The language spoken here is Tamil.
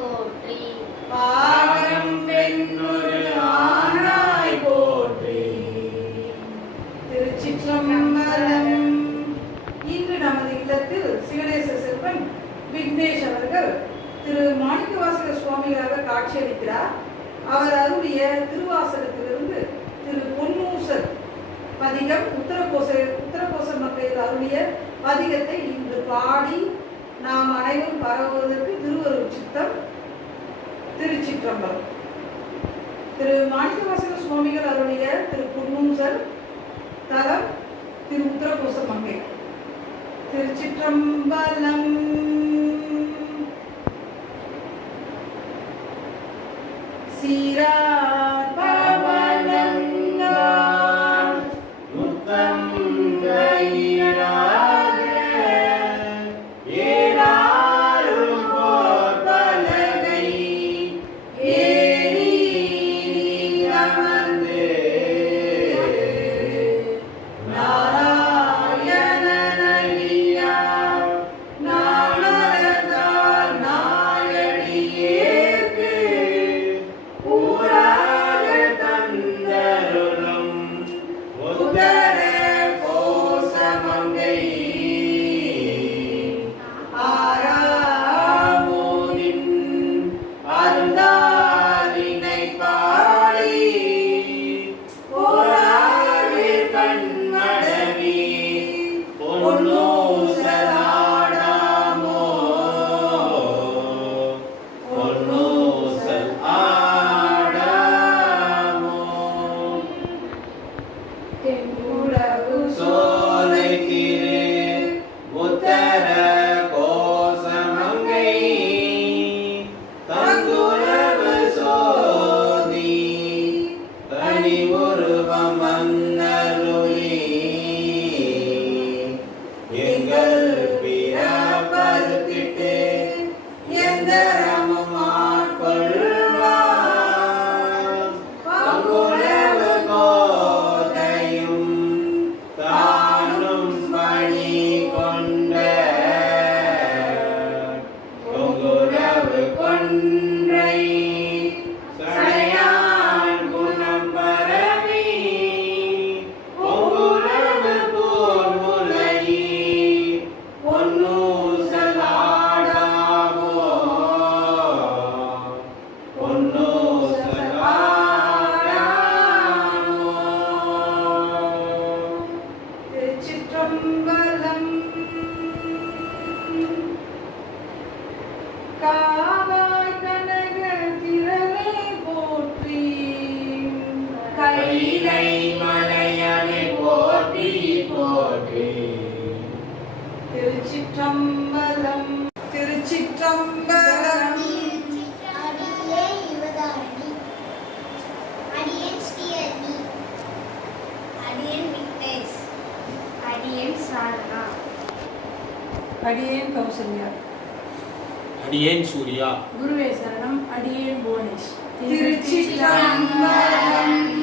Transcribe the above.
போற்றி. பாகம் பெண்ணொரு ஆனாய் போற்றி. திருச்சிற்றம்பலம். இன்று நமது இல்லத்தில் சிவனேச செல்வன் விக்னேஷ் அவர்கள் திரு மாணிக்கவாசக சுவாமிகளாக காட்சியளிக்கிறார். அவர் அருளிய திருவாசகத்திலிருந்து திரு பொன்னூசல் பதிகம் உத்தரகோச உத்தரகோச மக்கள் அருளிய பதிகத்தை இன்று பாடி நாம் அனைவரும் பரவுவதற்கு திருவருள் சித்தம் திருச்சிற்றம்பலம். திரு மாணிக்கவாசக சுவாமிகள் அவருடைய திரு பொன்னூசல் தலம் திரு உத்தரகோச மங்கை திருச்சிற்றம்பல one. திருச்சிற்றம்பலம். திருச்சிற்றம்பலம் அடியேன் கௌசல்யா. அடியேன் சூர்யா. குருவே சரணம் அடியேன் புவனேஷ். திருச்சிற்றம்பலம்.